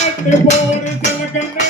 கட்டு போடு சிலக்கண்ணே ஏதம்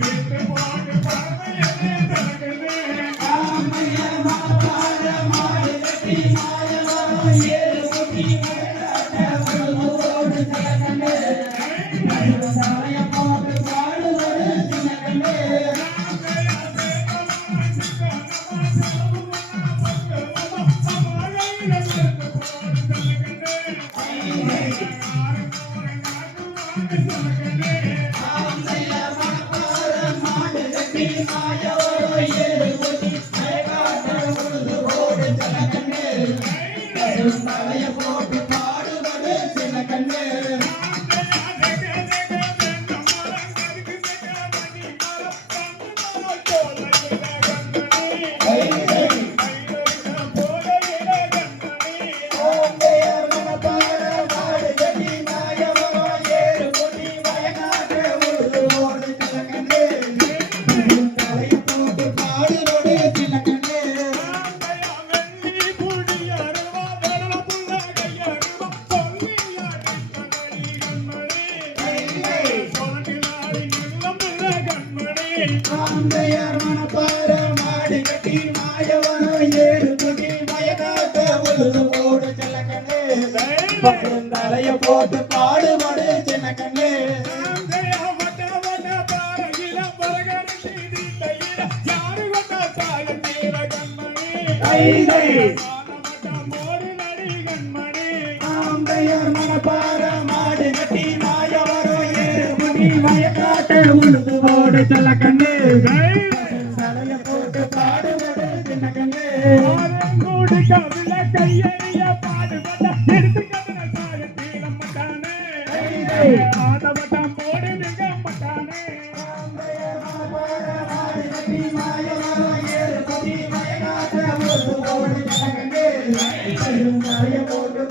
போட்டு தலைய போட்டு பாடுபடு சின்ன கண்ணு மனப்பார மாடு கட்டி நாயவரோ ஏறு கொடி வயநாட்டு உழுது போடு செல்ல கண்ணு. தலைய போட்டு பாடுபடு சின்ன கண்ணு. கூடு கவில கையறிய பாடுபட. எடுத்து கதன பாடு தீரம் மட்டானே ஆதவட்டம் போடு மிக மட்டானே மாய போட்டு